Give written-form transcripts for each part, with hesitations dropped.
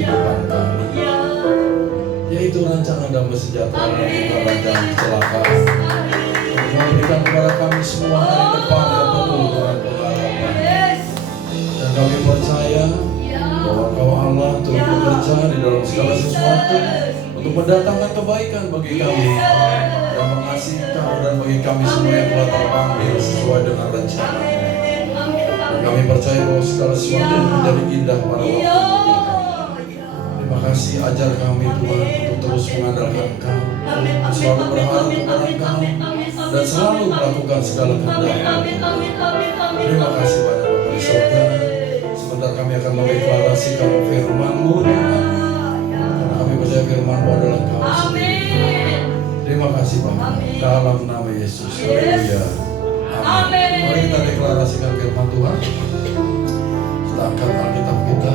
kehidupan kami, yaitu rancangan damai sejahtera, bukan rancangan kecelakaan. Memberikan kepada kami semua hari depan yang penuh dengan pengharapan. Dan kami percaya bahwa Engkau Allah turut bekerja di dalam segala sesuatu untuk mendatangkan kebaikan bagi kami yang mengasihi Kau dan bagi kami semua yang telah terpanggil sesuai dengan rencana. Dan kami percaya bahwa segala sesuatu menjadi indah pada waktu ini. Terima kasih, ajar kami Tuhan untuk terus mengandalkan Kau, selalu berharap kepada Kau, dan selalu melakukan segala kehendak-Mu. Terima kasih banyak Bapa di surga. Sebentar kami akan mendeklarasikan firman-Mu, Tuhan. Karena kami percaya firman-Mu adalah Kau sendiri. Terima kasih Bapa. Dalam nama Yesus. Haleluya. Amin. Mari kita deklarasikan firman Tuhan. Kita angkat Alkitab kita.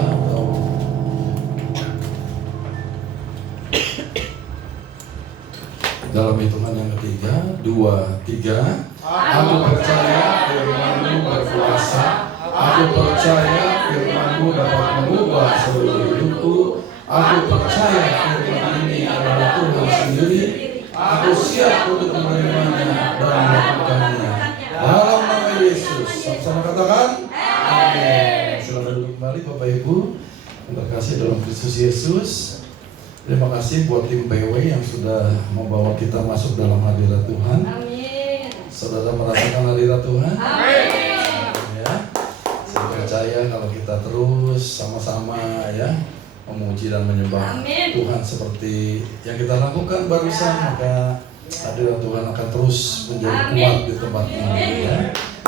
Dalam hitungan yang ketiga, 2, 3. Aku percaya firman-Mu berkuasa. Aku percaya firman-Mu dapat mengubah seluruh hidupku. Aku percaya firman ini adalah Tuhan sendiri. Aku siap untuk menerimanya dan melakukannya. Dalam nama Yesus. Sama-sama katakan. Amin. Selamat duduk kembali Bapak Ibu yang terkasih dalam Kristus Yesus. Terima kasih buat tim PW yang sudah membawa kita masuk dalam hadirat Tuhan. Amin. Saudara merasakan hadirat Tuhan? Amin. Ya, saya percaya kalau kita terus sama-sama ya memuji dan menyembah Tuhan seperti yang kita lakukan barusan, maka hadirat Tuhan akan terus menjadi kuat di tempat ini ya.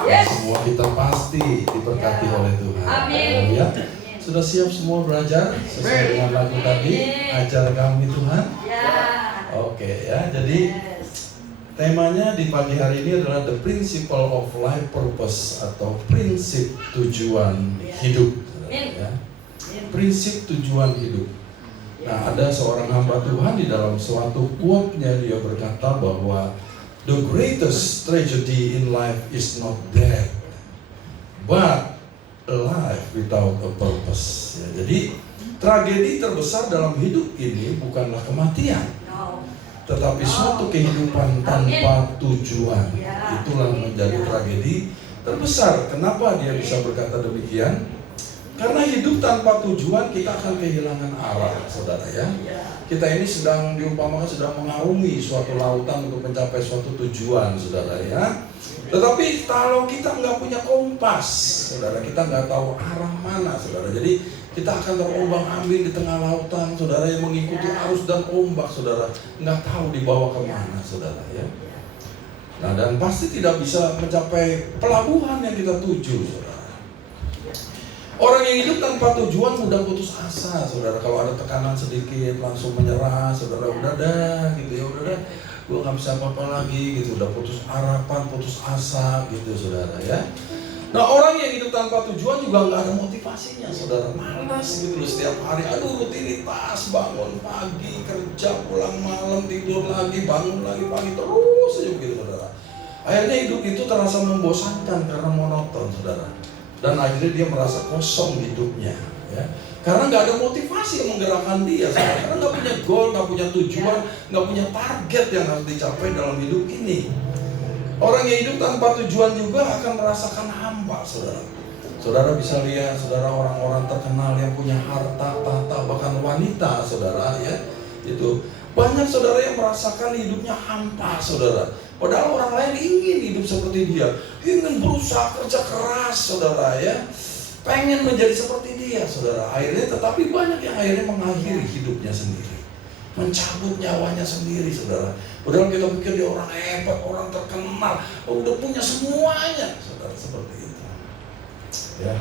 Dan semua kita pasti diberkati oleh Tuhan. Amin. Ya. Sudah siap semua belajar sesuai dengan lagu tadi, ajar kami Tuhan? Oke ya, jadi temanya di pagi hari ini adalah The Principle of Life Purpose atau prinsip tujuan hidup ya. Prinsip tujuan hidup. Nah, ada seorang hamba Tuhan di dalam suatu quote-nya, dia berkata bahwa the greatest tragedy in life is not death, but a life without a purpose. Ya, jadi tragedi terbesar dalam hidup ini bukanlah kematian, tetapi suatu kehidupan tanpa tujuan. Itulah menjadi tragedi terbesar. Kenapa dia bisa berkata demikian? Karena hidup tanpa tujuan kita akan kehilangan arah, saudara ya. Kita ini sedang diumpamakan sedang mengarungi suatu lautan untuk mencapai suatu tujuan, saudara ya. Tetapi kalau kita nggak punya kompas, saudara, kita nggak tahu arah mana, saudara. Jadi kita akan terombang-ambing di tengah lautan, saudara, yang mengikuti arus dan ombak, saudara. Nggak tahu dibawa kemana, saudara ya. Nah, dan pasti tidak bisa mencapai pelabuhan yang kita tuju, saudara. Orang yang hidup tanpa tujuan mudah putus asa, saudara. Kalau ada tekanan sedikit langsung menyerah, saudara. Udah dah, gitu ya, udah dah. Gue nggak bisa apa-apa lagi, gitu. Udah putus harapan, putus asa, gitu, saudara ya. Nah, orang yang hidup tanpa tujuan juga nggak ada motivasinya, saudara. Malas gitu loh setiap hari. Aduh, rutinitas, bangun pagi, kerja, pulang malam, tidur lagi, bangun lagi pagi, terus aja begitu, saudara. Akhirnya hidup itu terasa membosankan karena monoton, saudara. Dan akhirnya dia merasa kosong hidupnya ya. Karena nggak ada motivasi yang menggerakkan dia, saudara. Karena nggak punya goal, nggak punya tujuan, nggak punya target yang harus dicapai dalam hidup ini. Orang yang hidup tanpa tujuan juga akan merasakan hampa, saudara. Saudara bisa lihat, saudara, orang-orang terkenal yang punya harta, tahta, bahkan wanita, saudara ya. Itu banyak saudara yang merasakan hidupnya hampa, saudara. Padahal orang lain ingin hidup seperti dia, ingin berusaha kerja keras, saudara ya, pengen menjadi seperti dia, saudara. Akhirnya, tetapi banyak yang akhirnya mengakhiri hidupnya sendiri, mencabut nyawanya sendiri, saudara. Padahal kita pikir dia orang hebat, orang terkenal, udah punya semuanya, saudara, seperti itu. Ya,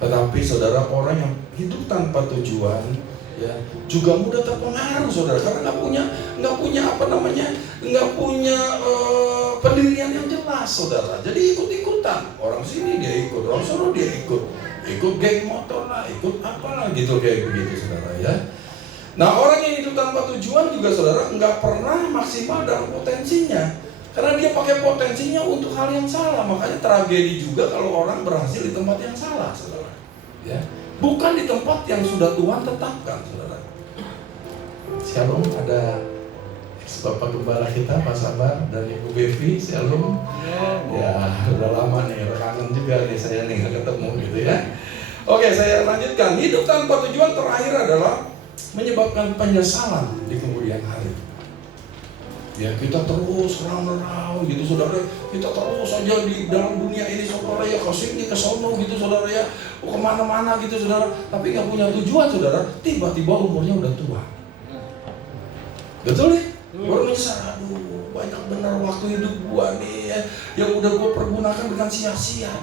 tetapi saudara, orang yang hidup tanpa tujuan, ya, juga mudah terpengaruh, saudara, karena nggak punya pendirian yang jelas, saudara. Jadi ikut-ikutan, orang sini dia ikut, orang sana dia ikut geng motor lah, ikut apalah gitu, kayak begitu, saudara ya. Nah, orang yang hidup tanpa tujuan juga, saudara, nggak pernah maksimal dalam potensinya, karena dia pakai potensinya untuk hal yang salah. Makanya tragedi juga kalau orang berhasil di tempat yang salah, saudara. ya. Bukan di tempat yang sudah Tuhan tetapkan, saudara. Shalom, ada Bapak Gembala kita, Pak Sabar, dan Ibu Bevi, shalom. Ya, udah lama nih, kangen juga nih saya nih nggak ketemu gitu ya. Oke, saya lanjutkan. Hidup tanpa tujuan terakhir adalah menyebabkan penyesalan di kemudian hari. Ya, kita terus round gitu, saudara. Kita terus aja di dalam dunia ini, saudara ya, kesini ke sono gitu, saudara ya, kemana-mana gitu, saudara. Tapi nggak punya tujuan, saudara. Tiba-tiba umurnya udah tua. Betul ya? Baru menyesal, aduh banyak benar waktu hidup gua nih ya, yang udah gua pergunakan dengan sia-sia.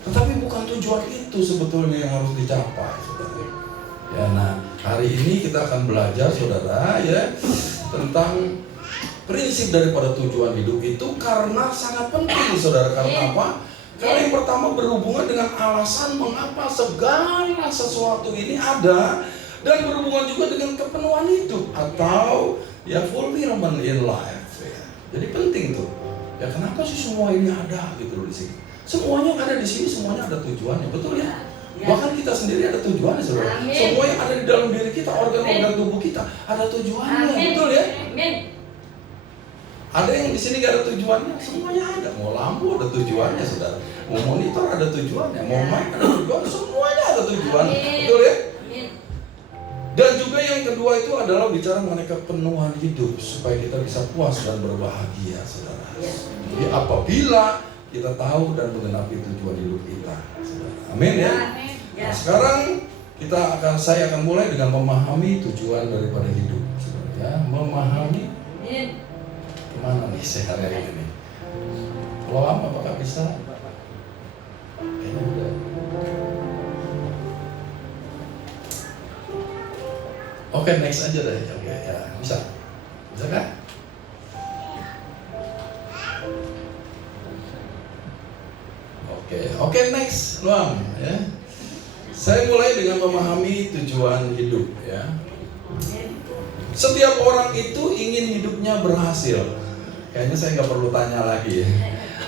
Tetapi bukan tujuan itu sebetulnya yang harus dicapai, saudara. Ya, nah hari ini kita akan belajar, saudara ya, tentang prinsip daripada tujuan hidup itu karena sangat penting, saudara. Karena apa? Karena yang pertama berhubungan dengan alasan mengapa segala sesuatu ini ada, dan berhubungan juga dengan kepenuhan hidup atau ya fulfillment in life ya. Jadi penting tuh. Ya kenapa sih semua ini ada gitu loh di sini. Semuanya ada di sini, semuanya ada tujuannya, betul ya? Bahkan kita sendiri ada tujuannya, saudara. Semua yang ada di dalam diri kita, organ-organ tubuh kita ada tujuannya, betul ya? Ada yang di sini gak ada tujuannya, semuanya ada. Mau lampu ada tujuannya, saudara. Mau monitor ada tujuannya, mau mic ada tujuannya, semuanya ada tujuannya, betul ya? Dan juga yang kedua itu adalah bicara mengenai kepenuhan hidup supaya kita bisa puas dan berbahagia, saudara. Jadi apabila kita tahu dan mengenapi tujuan hidup kita, saudara. Amin ya. Nah, sekarang saya akan mulai dengan memahami tujuan daripada hidup, saudara. Ya, memahami. Kemana nih saya hari ini? Kalau lama apakah bisa? Kayaknya udah. Oke, next aja deh. Oke, ya bisa kan? Oke, next, Luang. Ya. Saya mulai dengan memahami tujuan hidup. Ya. Setiap orang itu ingin hidupnya berhasil. Kayaknya saya nggak perlu tanya lagi ya.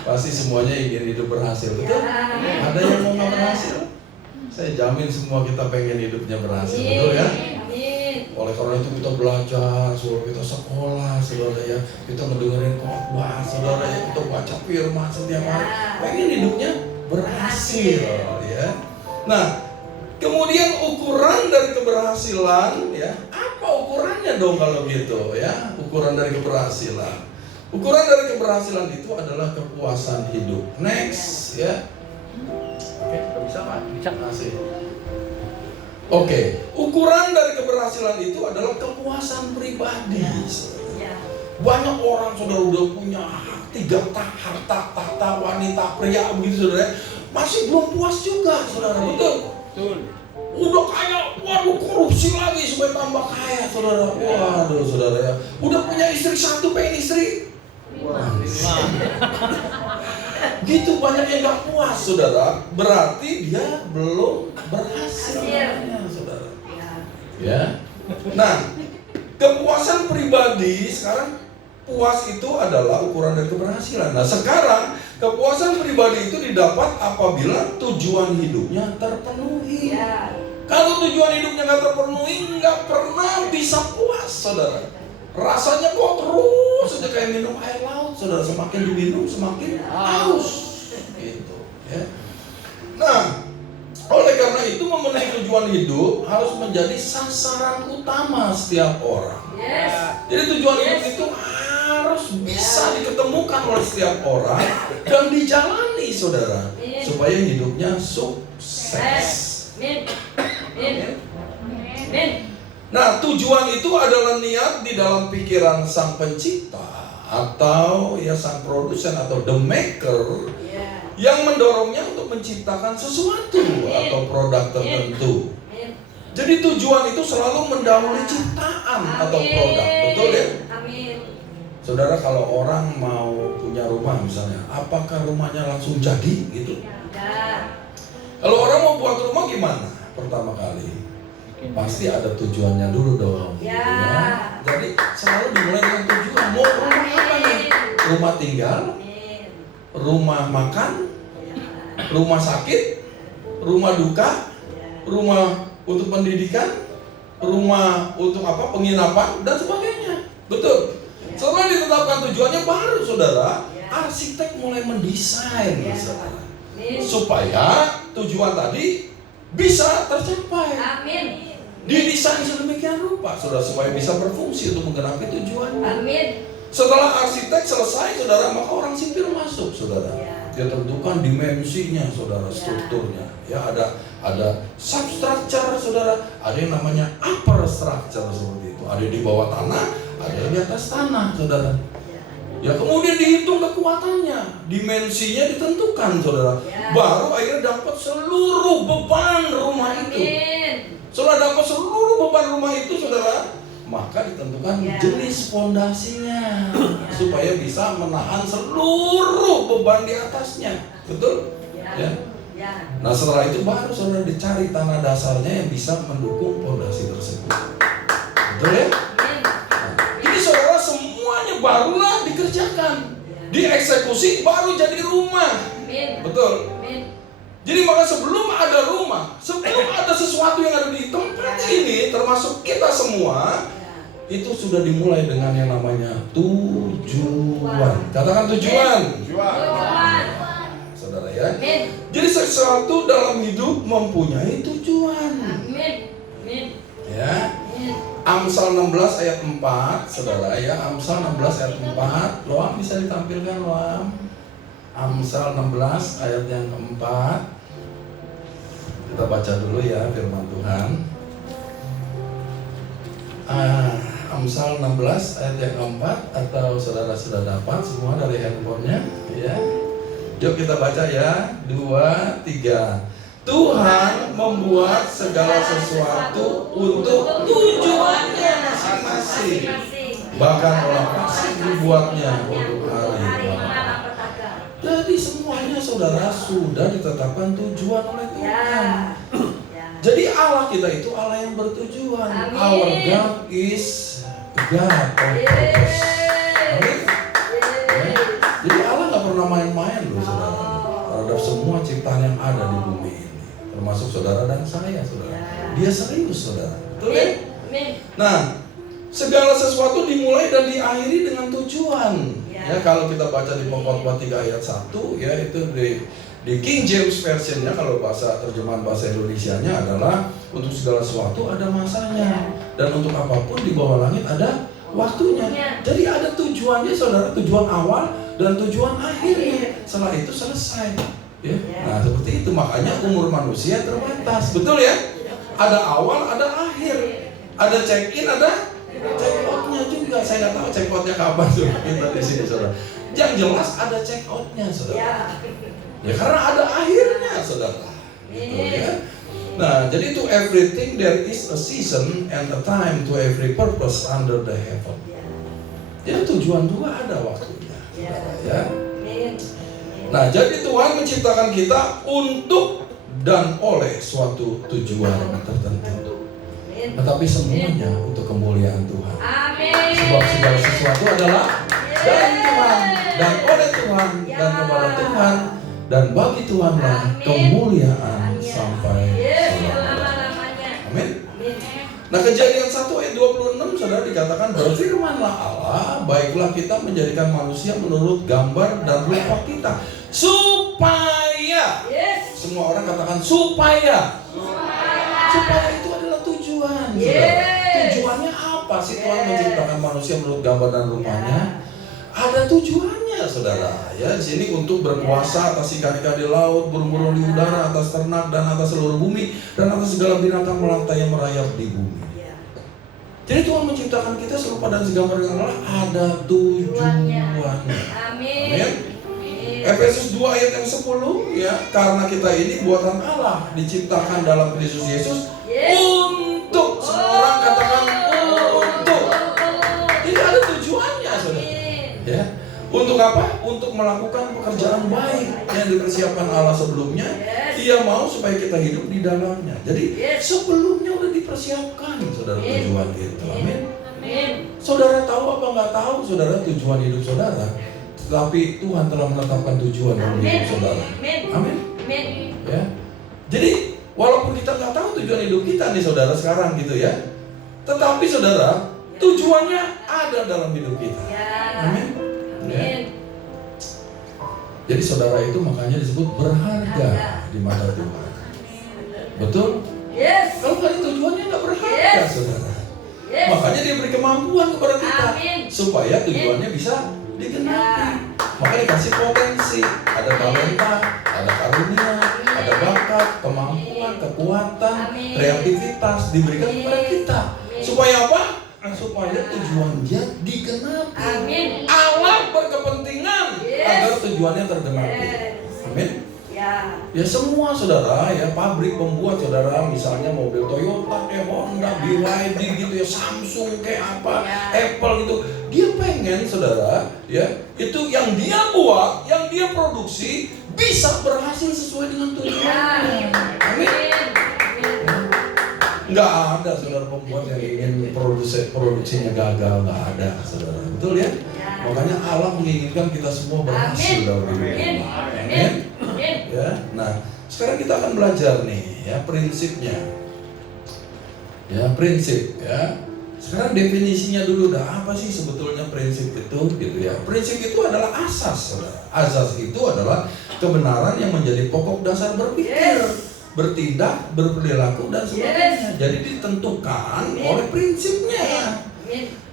Pasti semuanya ingin hidup berhasil, betul? Ada yang mau nggak berhasil? Saya jamin semua kita pengen hidupnya berhasil, betul ya? Oleh karena itu kita belajar, saudara, kita sekolah, saudara ya, kita mendengarin khotbah, saudara ya, kita baca firman setiap hari, pengen hidupnya berhasil, ya. Nah, kemudian ukuran dari keberhasilan, ya, apa ukurannya dong kalau gitu, ya? Ukuran dari keberhasilan. Ukuran dari keberhasilan itu adalah kepuasan hidup. Next, ya. Oke, bisa Pak? Bisa. Kasih. Oke, ukuran dari keberhasilan itu adalah kepuasan pribadi. Banyak orang, saudara, udah punya 3 harta, tahta, wanita, pria, begitu, saudara, masih belum puas juga, saudara, betul? Udah kaya, waduh, korupsi lagi supaya tambah kaya, saudara. Waduh, saudara ya, udah punya istri 1, pengen istri 5. Gitu banyak yang gak puas, saudara. Berarti dia belum berhasil, saudara. Ya. Nah, kepuasan pribadi sekarang, puas itu adalah ukuran dari keberhasilan. Nah, sekarang kepuasan pribadi itu didapat apabila tujuan hidupnya terpenuhi. Kalau tujuan hidupnya gak terpenuhi, gak pernah bisa puas, saudara. Rasanya kok terus saja kayak minum air laut, saudara. Semakin diminum semakin haus, gitu ya. Nah, oleh karena itu memenuhi tujuan hidup harus menjadi sasaran utama setiap orang. Jadi tujuan hidup itu harus bisa diketemukan oleh setiap orang dan dijalani, saudara, supaya hidupnya sukses. Nah, tujuan itu adalah niat di dalam pikiran sang pencipta atau ya sang produsen atau the maker yang mendorongnya untuk menciptakan sesuatu atau produk tertentu. Jadi tujuan itu selalu mendahului ciptaan atau produk, betul ya? Saudara, kalau orang mau punya rumah misalnya, apakah rumahnya langsung jadi gitu? Kalau orang mau buat rumah gimana? Pertama kali pasti ada tujuannya dulu dong, ya. Jadi selalu dimulai dengan tujuan. Mau rumah apa nih? Rumah tinggal, rumah makan, rumah sakit, rumah duka, rumah untuk pendidikan, rumah untuk penginapan dan sebagainya. Betul. Setelah ditetapkan tujuannya, baru saudara, arsitek mulai mendesain saudara, supaya tujuan tadi bisa tercapai. Amin. Didesain sedemikian rupa saudara, supaya bisa berfungsi untuk menggenapi tujuannya. Amin. Setelah arsitek selesai saudara, maka orang sipil masuk saudara. Dia tentukan dimensinya saudara, strukturnya. Ya, ada substructure saudara, ada yang namanya upper structure seperti itu. Ada di bawah tanah, ada yang di atas tanah saudara. Ya, kemudian dihitung kekuatannya, dimensinya ditentukan saudara. Baru akhirnya dapat seluruh beban rumah itu. Setelah dapat seluruh beban rumah itu saudara, maka ditentukan jenis fondasinya supaya bisa menahan seluruh beban di atasnya. Betul? Ya. Nah, setelah itu baru saudara dicari tanah dasarnya yang bisa mendukung fondasi tersebut. Betul ya? Nah, ini saudara, semuanya barulah dikerjakan, dieksekusi, baru jadi rumah. Betul? Jadi maka sebelum ada rumah, sebelum ada sesuatu yang ada di tempat ini, termasuk kita semua, itu sudah dimulai dengan yang namanya tujuan. Katakan tujuan. Saudara ya. Jadi sesuatu dalam hidup mempunyai tujuan. Ya. Amsal 16 ayat 4, saudara ya. Amsal 16 ayat 4. Loam bisa ditampilkan, Loam. Amsal 16 ayat yang keempat. Kita baca dulu ya firman Tuhan. Amsal 16 ayat yang keempat, atau saudara sudah dapat semua dari handphonenya ya. Yuk kita baca ya. 2, 3. Tuhan membuat segala sesuatu untuk tujuannya masing-masing. Bahkan orang fasik dibuatnya untuk hari petaka. Jadi semuanya saudara sudah ditetapkan tujuan oleh Tuhan. Jadi Allah kita itu Allah yang bertujuan. Our God is God on purpose. Amin. Jadi Allah nggak pernah main-main loh saudara, terhadap semua ciptaan yang ada di bumi ini, termasuk saudara dan saya saudara. Dia serius saudara. Betul ya? Nah, segala sesuatu dimulai dan diakhiri dengan tujuan. Ya, kalau kita baca di Pengkhotbah 3 ayat 1 ya, itu di King James Version-nya, kalau bahasa terjemahan bahasa Indonesianya adalah untuk segala sesuatu ada masanya, dan untuk apapun di bawah langit ada waktunya. Jadi ada tujuannya saudara, tujuan awal dan tujuan akhirnya. Setelah itu selesai. Ya. Nah, seperti itu makanya umur manusia terbatas. Betul ya? Ada awal, ada akhir. Ada check-in, ada check-out-nya juga. Saya nggak tahu check-out-nya kapan saudara, kita di sini saudara. Yang jelas ada check-out-nya saudara. Ya, karena ada akhirnya saudara. Gitu ya. Nah, jadi to everything there is a season and a time to every purpose under the heaven. Jadi tujuan juga ada waktunya, saudara ya. Nah, jadi Tuhan menciptakan kita untuk dan oleh suatu tujuan tertentu. Tetapi semuanya untuk kemuliaan Tuhan. Sebab segala sesuatu adalah dari Tuhan dan oleh Tuhan dan kepada Tuhan, dan bagi Tuhanlah kemuliaan sampai selama-lamanya. Amin. Nah, Kejadian 1 ayat 26 saudara dikatakan, berfirmanlah Allah, baiklah kita menjadikan manusia menurut gambar dan rupa kita, supaya, semua orang katakan supaya itu adalah tujuan. Tujuannya apa sih Tuhan menciptakan manusia menurut gambar dan rupanya? Ada tujuannya saudara ya. Di sini untuk berkuasa atas ikan-ikan di laut, burung-burung di udara, atas ternak dan atas seluruh bumi, dan atas segala binatang melata yang merayap di bumi. Jadi Tuhan menciptakan kita serupa dan segambar dengan Allah, ada tujuannya. Amin. Efesus 2 ayat yang 10 ya, karena kita ini buatan Allah, diciptakan dalam Kristus Yesus untuk, semua orang katakan untuk. Jadi ada tujuannya saudara. Ya. Untuk apa? Untuk melakukan pekerjaan baik yang dipersiapkan Allah sebelumnya. Dia mau supaya kita hidup di dalamnya. Jadi sebelumnya udah dipersiapkan saudara tujuan itu. Amin. Saudara tahu apa nggak tahu saudara tujuan hidup saudara, tapi Tuhan telah menetapkan tujuan dalam hidup saudara. Amin. Ya. Jadi walaupun kita nggak tahu tujuan hidup kita nih saudara sekarang gitu ya. Tetapi saudara, tujuannya ada dalam hidup kita. Amin. Ya. Jadi saudara itu makanya disebut berharga di mata Tuhan. Betul? Yes. Kalau kalian tujuannya nggak berharga, saudara. Makanya dia beri kemampuan kepada kita supaya tujuannya bisa digenapi. Maka dikasih potensi, ada talenta, ada karunia, ada bakat, kemampuan, kekuatan, kreativitas diberikan kepada kita. Supaya apa? Supaya tujuannya digenapi. Allah berkepentingan agar tujuannya tergenapi. Amin. Ya semua saudara ya, pabrik pembuat saudara, misalnya mobil Toyota kayak Honda, BYD gitu ya, Samsung kayak apa, Apple gitu, dia pengen saudara ya, itu yang dia buat, yang dia produksi bisa berhasil sesuai dengan tujuannya. Amin. Nggak ada saudara pembuat yang ingin produksinya gagal, nggak ada saudara, betul ya? Makanya Allah menginginkan kita semua berhasil dalam hidup ini. Amin. Ya, nah sekarang kita akan belajar nih ya prinsipnya. Ya prinsip ya. Sekarang definisinya dulu dah, apa sih sebetulnya prinsip itu gitu ya. Prinsip itu adalah asas, saudara. Asas itu adalah kebenaran yang menjadi pokok dasar berpikir, bertindak, berperilaku dan sebagainya. Jadi ditentukan oleh prinsipnya.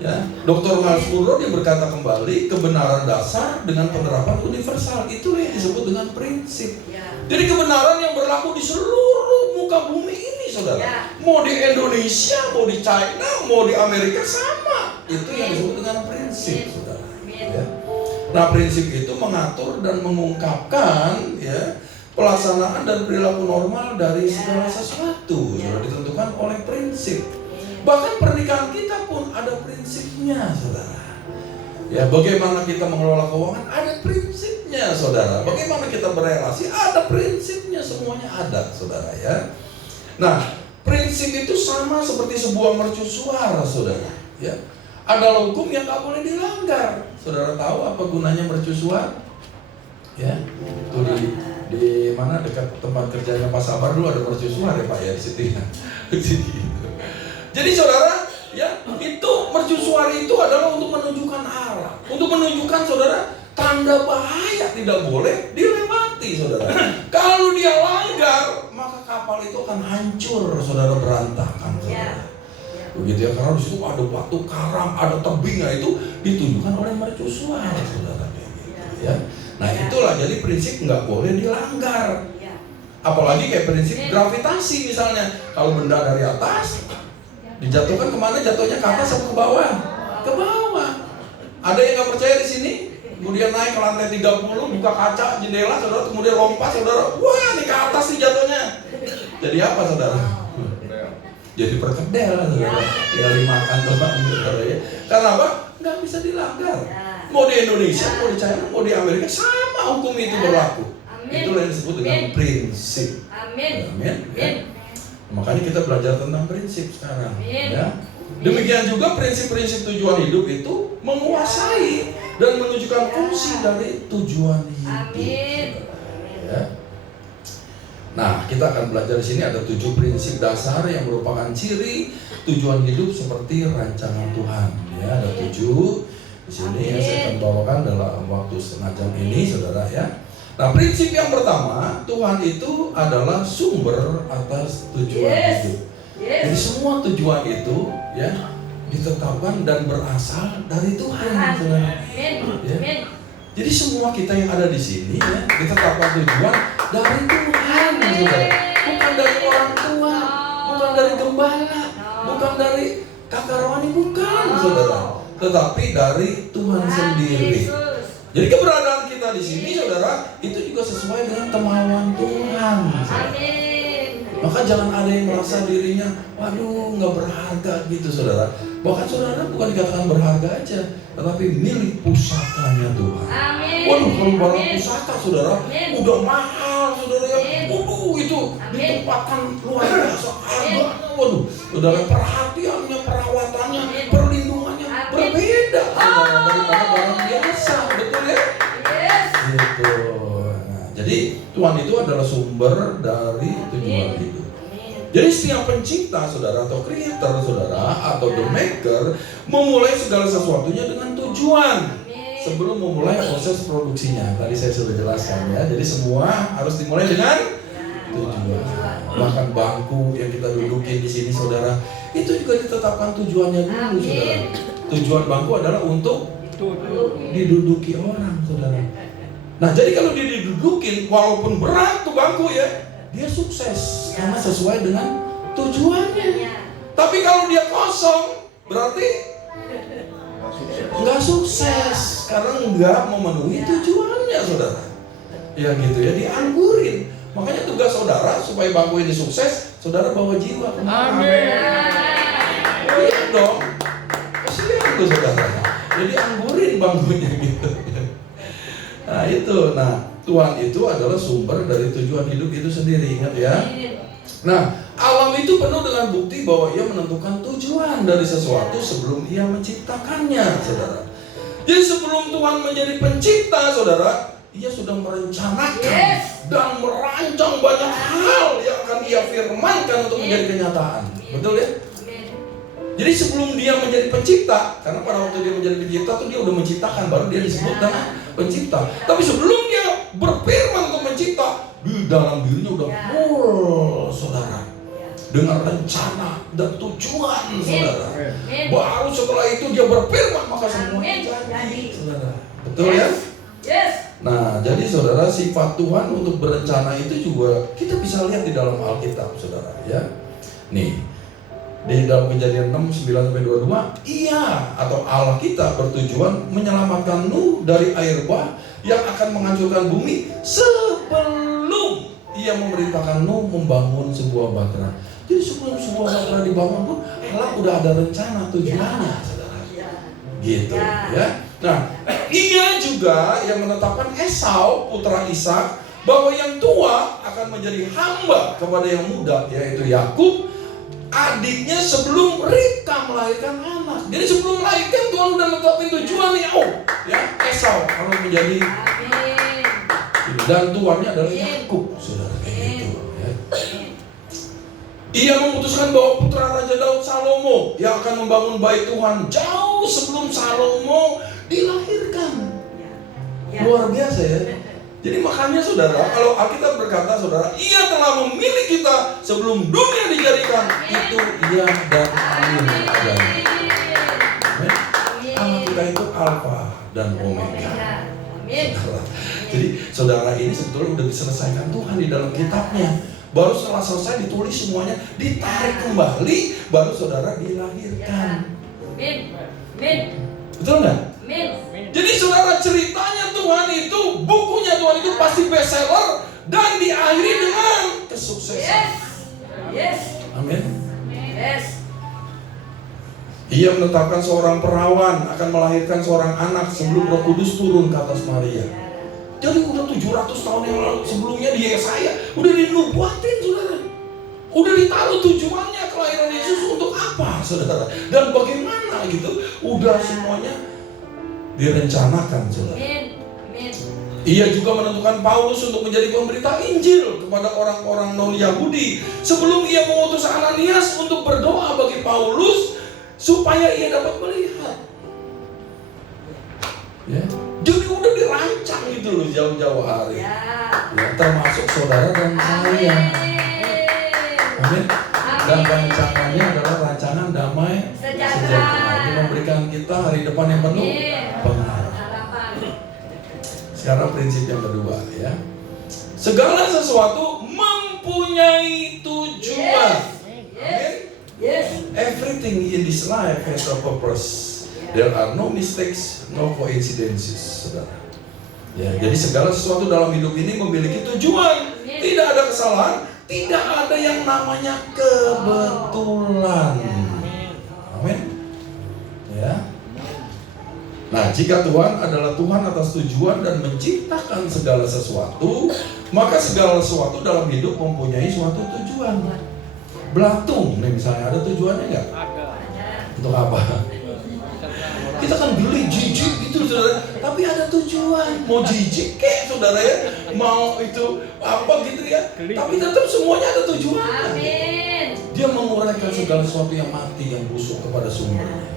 Ya, Dr. Miles Monroe dia berkata kembali, kebenaran dasar dengan penerapan universal itulah yang disebut dengan prinsip. Jadi kebenaran yang berlaku di seluruh muka bumi ini, saudara. Mau di Indonesia, mau di China, mau di Amerika sama. Itu yang disebut dengan prinsip, saudara. Ya. Nah, prinsip itu mengatur dan mengungkapkan ya pelaksanaan dan perilaku normal dari segala sesuatu, saudara, ditentukan oleh prinsip. Bahkan pernikahan kita pun ada prinsipnya, saudara. Ya, bagaimana kita mengelola keuangan ada prinsipnya, saudara. Bagaimana kita berelasi ada prinsipnya, semuanya ada, saudara ya. Nah, prinsip itu sama seperti sebuah mercusuar, saudara. Ya, ada hukum yang nggak boleh dilanggar. Saudara tahu apa gunanya mercusuar? Ya, itu di mana dekat tempat kerjanya Pak Sabar dulu ada mercusuar ya Pak ya di situ ya. Jadi saudara, ya itu mercusuar itu adalah untuk menunjukkan arah, untuk menunjukkan saudara tanda bahaya tidak boleh dilewati, saudara. Kalau dia langgar, maka kapal itu akan hancur, saudara, berantakan, saudara. Begitu ya, karena di situ ada batu karang, ada tebingnya, itu ditunjukkan oleh mercusuar, saudara, gitu, ya. Nah itulah jadi prinsip nggak boleh dilanggar. Apalagi kayak prinsip gravitasi misalnya, kalau benda dari atas dijatuhkan kemana? Jatuhnya ke atas atau ke bawah? Ke bawah. Ada yang nggak percaya di sini? Kemudian naik ke lantai 30, buka kaca jendela, saudara, kemudian lompat, saudara. Wah, ini ke atas nih jatuhnya. Jadi apa, saudara? Jadi perkedel, saudara. Ya dimakan doang, saudara ya. Karena apa? Nggak bisa dilanggar. Mau di Indonesia, mau di China, mau di Amerika, sama hukum itu berlaku. Itulah yang disebut dengan prinsip. Amin. Ya. Makanya kita belajar tentang prinsip sekarang. Ya. Demikian juga prinsip-prinsip tujuan hidup itu menguasai dan menunjukkan fungsi dari tujuan hidup. Ya. Nah, kita akan belajar di sini ada 7 prinsip dasar yang merupakan ciri tujuan hidup seperti rancangan Tuhan. Ya, ada 7 di sini yang saya akan bawakan dalam waktu setengah jam ini, saudara ya. Nah, prinsip yang pertama, Tuhan itu adalah sumber atas tujuan hidup. Jadi semua tujuan itu ya ditetapkan dan berasal dari Tuhan, saudara. Ya. Jadi semua kita yang ada di sini ya ditetapkan tujuan dari Tuhan, saudara. Bukan dari orang tua, bukan dari gembala, bukan dari kakak rohani, bukan, saudara. Tetapi dari Tuhan sendiri. Jadi keberadaan kita di sini, saudara, itu juga sesuai dengan kemauan Tuhan. Amin. Maka jangan ada yang merasa dirinya, waduh, nggak berharga gitu, saudara. Bahkan saudara bukan dikatakan berharga aja, tetapi milik pusakanya Tuhan. Amin. Waduh, kalau barang pusaka, saudara, udah mahal, saudara ya. Waduh, itu ditempatkan luar biasa harganya. Waduh, saudara, perhatiannya, perawatannya, perlindungannya berbeda, saudara, daripada barang biasa, betul ya? Gitu. Nah, jadi Tuhan itu adalah sumber dari tujuan hidup. Jadi setiap pencipta saudara atau creator saudara atau the maker memulai segala sesuatunya dengan tujuan. Sebelum memulai proses produksinya, tadi saya sudah jelaskan ya. Jadi semua harus dimulai dengan tujuan. Bahkan bangku yang kita dudukin di sini saudara, itu juga ditetapkan tujuannya dulu saudara. Tujuan bangku adalah untuk diduduki orang saudara. Nah jadi kalau dia didudukin, walaupun berat tuh bangku ya, dia sukses karena sesuai dengan tujuannya. Tapi kalau dia kosong, berarti nggak sukses karena nggak memenuhi tujuannya saudara. Ya gitu ya, dianggurin. Makanya tugas saudara supaya bangku ini sukses, saudara bawa jiwa. Amin. Iya dong. Kasihan tuh saudara. Jadi anggurin bangkunya gitu. Nah itu, Tuhan itu adalah sumber dari tujuan hidup itu sendiri, ingat ya. Nah, alam itu penuh dengan bukti bahwa ia menentukan tujuan dari sesuatu sebelum ia menciptakannya, saudara. Jadi sebelum Tuhan menjadi pencipta, saudara, ia sudah merencanakan dan merancang banyak hal yang akan ia firmankan untuk menjadi kenyataan. Betul ya? Jadi sebelum dia menjadi pencipta, karena pada waktu dia menjadi pencipta tuh dia udah menciptakan, baru dia disebut dengan pencipta. Tapi sebelum dia berfirman untuk mencipta, di dalam dirinya udah full saudara, dengan rencana dan tujuan saudara. Baru setelah itu dia berfirman maka semuanya jadi saudara. Betul ya? Nah jadi saudara, sifat Tuhan untuk berencana itu juga kita bisa lihat di dalam Alkitab saudara ya. Nih di dalam Kejadian 6, 9-22, ia atau Allah kita bertujuan menyelamatkan Nuh dari air bah yang akan menghancurkan bumi sebelum ia memerintahkan Nuh membangun sebuah bahtera. Jadi sebelum sebuah bahtera dibangun pun Allah udah ada rencana tujuannya saudara. Gitu ya. Nah, ia juga yang menetapkan Esau putra Ishak bahwa yang tua akan menjadi hamba kepada yang muda, yaitu Yakub adiknya sebelum Ribka melahirkan anak. Jadi sebelum melahirkan Tuhan udah menetapkan tujuan nih, ya Esau harus menjadi, dan tuannya adalah Yakub, saudara kayak gitu. Ya. Ia memutuskan bahwa putra Raja Daud Salomo yang akan membangun bait Tuhan jauh sebelum Salomo dilahirkan. Luar biasa ya. Jadi makanya saudara, kalau Alkitab berkata saudara, ia telah memilih kita sebelum dunia dijadikan, itu ia dan amin adanya. Allah kita itu Alfa dan Omega. Saudara. Jadi saudara ini sebetulnya udah diselesaikan Tuhan di dalam kitabnya. Baru setelah selesai ditulis semuanya, ditarik kembali, baru saudara dilahirkan. Betul nggak? Jadi saudara, ceritanya Tuhan itu, bukunya Tuhan itu pasti bestseller dan diakhiri dengan kesuksesan. Amin. Ia menetapkan seorang perawan akan melahirkan seorang anak sebelum Roh Kudus turun ke atas Maria. Jadi udah 700 tahun yang lalu sebelumnya di Yesaya udah dinubuatin saudara. Udah ditaruh tujuannya kelahiran Yesus untuk apa saudara, dan bagaimana gitu. Udah semuanya direncanakan saudara. Ia juga menentukan Paulus untuk menjadi pemberita Injil kepada orang-orang non-Yahudi sebelum ia mengutus Ananias untuk berdoa bagi Paulus supaya ia dapat melihat. Ya. Jadi udah dirancang gitu loh jauh-jauh hari. Ya, termasuk saudara dan saya. Amin. Dan rancangannya adalah rancangan damai sejahtera, memberikan kita hari depan yang penuh pengharapan. Sekarang prinsip yang kedua ya. Segala sesuatu mempunyai tujuan. Everything in this life has a purpose. There are no mistakes, no coincidences, saudara. Ya, jadi segala sesuatu dalam hidup ini memiliki tujuan. Tidak ada kesalahan, tidak ada yang namanya kebetulan. Amin. Ya. Nah, jika Tuhan adalah Tuhan atas tujuan dan menciptakan segala sesuatu, maka segala sesuatu dalam hidup mempunyai suatu tujuan. Belatung, nih misalnya, ada tujuannya nggak? Untuk apa? Kita kan beli jijik gitu saudara, tapi ada tujuan. Mau jijik kek saudara ya, mau itu apa gitu ya, tapi tetap semuanya ada tujuan. Amin. Dia menguraikan segala sesuatu yang mati, yang busuk kepada sumbernya.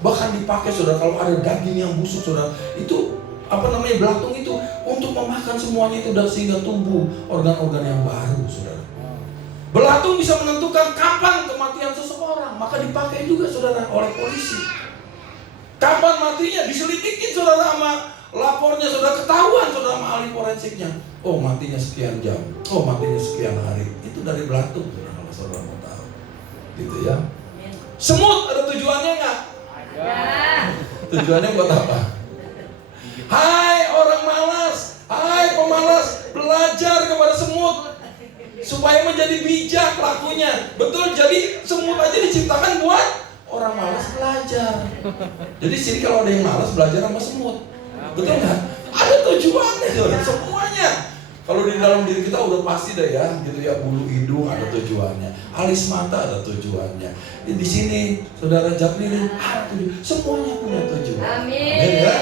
Bahkan dipakai saudara, kalau ada daging yang busuk saudara, itu belatung itu untuk memakan semuanya itu, dan sehingga tumbuh organ-organ yang baru saudara. Belatung bisa menentukan kapan kematian seseorang, maka dipakai juga saudara oleh polisi. Kapan matinya diselidikin saudara sama lapornya, saudara ketahuan saudara sama ahli forensiknya. Oh matinya sekian jam, oh matinya sekian hari. Itu dari belatung saudara, kalau saudara mau tahu. Gitu ya. Semut ada tujuannya nggak? Tujuannya buat apa? Hai orang malas, hai pemalas, belajar kepada semut supaya menjadi bijak lakunya. Betul, jadi semut aja diciptakan buat orang malas belajar. Jadi sini kalau ada yang malas belajar sama semut, betul nggak? Ada tujuannya semuanya. Kalau di dalam diri kita udah pasti deh ya, gitu ya, bulu hidung ada tujuannya, alis mata ada tujuannya. Di sini saudara Jaklin ada tujuan, semuanya punya tujuan. Amin ya.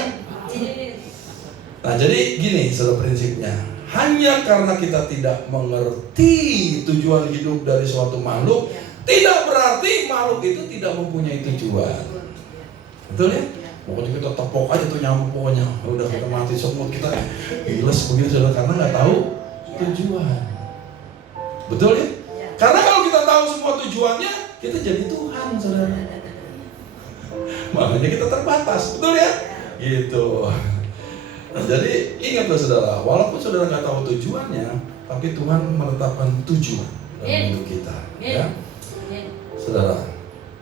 Nah jadi gini saudara prinsipnya, hanya karena kita tidak mengerti tujuan hidup dari suatu makhluk, tidak berarti makhluk itu tidak mempunyai tujuan. Betul ya? Pokoknya kita tepok aja tuh nyamuk, pokoknya udah kita mati semut, kita giles begitu saudara, karena nggak tahu tujuan. Betul ya? Karena kalau kita tahu semua tujuannya, kita jadi Tuhan saudara. Makanya kita terbatas, betul ya? Gitu. Nah, jadi ingat loh saudara, walaupun saudara nggak tahu tujuannya, tapi Tuhan menetapkan tujuan dalam hidup kita, ya, saudara.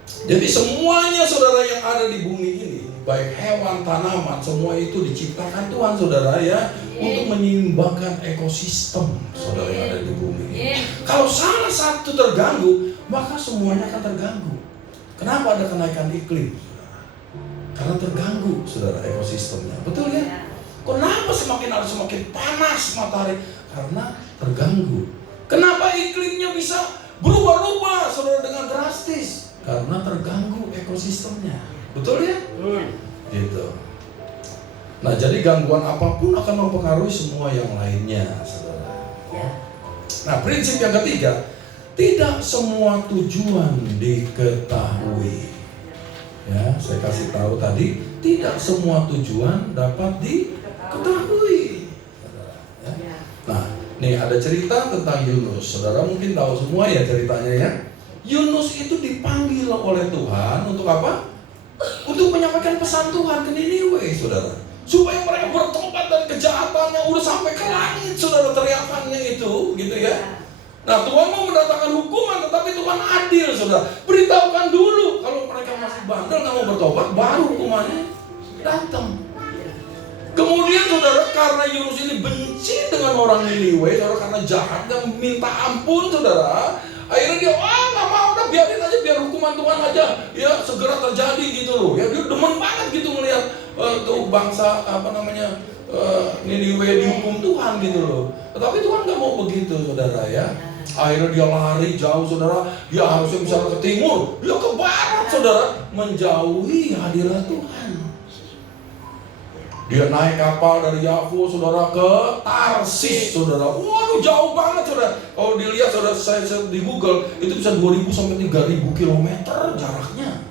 Jadi semuanya saudara yang ada di bumi ini, baik hewan, tanaman, semua itu diciptakan Tuhan saudara ya, untuk menyeimbangkan ekosistem saudara yang ada di bumi ini. Kalau salah satu terganggu, maka semuanya akan terganggu. Kenapa ada kenaikan iklim? Karena terganggu saudara ekosistemnya, betul ya? Kenapa semakin hari semakin panas matahari? Karena terganggu. Kenapa iklimnya bisa berubah-ubah saudara dengan drastis? Karena terganggu ekosistemnya, betul ya? Gitu. Nah jadi gangguan apapun akan mempengaruhi semua yang lainnya saudara. Nah prinsip yang ketiga, tidak semua tujuan diketahui. Ya, saya kasih tahu tadi, tidak semua tujuan dapat diketahui. Ya. Nah, nih ada cerita tentang Yunus. Saudara mungkin tahu semua ya ceritanya ya. Yunus itu dipanggil oleh Tuhan untuk apa? Untuk menyampaikan pesan Tuhan ke Niniwe, saudara. Supaya mereka bertobat dan kejahatannya udah sampai ke langit, saudara, teriakannya itu, gitu ya. Nah Tuhan mau mendatangkan hukuman, tetapi Tuhan adil, saudara. Beritahukan dulu, kalau mereka masih bandel nggak mau bertobat, baru hukumannya datang. Kemudian saudara, karena Yunus ini benci dengan orang Niniwe, saudara, karena jahat dan minta ampun, saudara. Akhirnya dia, nggak mau, udah biarin aja, biar hukuman Tuhan aja ya segera terjadi gitu loh. Ya dia demen banget gitu melihat tuh bangsa Niniwe dihukum Tuhan gitu loh. Tetapi Tuhan nggak mau begitu saudara ya. Akhirnya dia lari jauh saudara. Dia harusnya bisa ke timur, dia ke barat saudara, menjauhi hadirat Tuhan. Dia naik kapal dari Yafo saudara ke Tarsis saudara. Waduh jauh banget saudara. Kalau dilihat saudara, saya di Google itu bisa 2.000 sampai 3.000 kilometer jaraknya.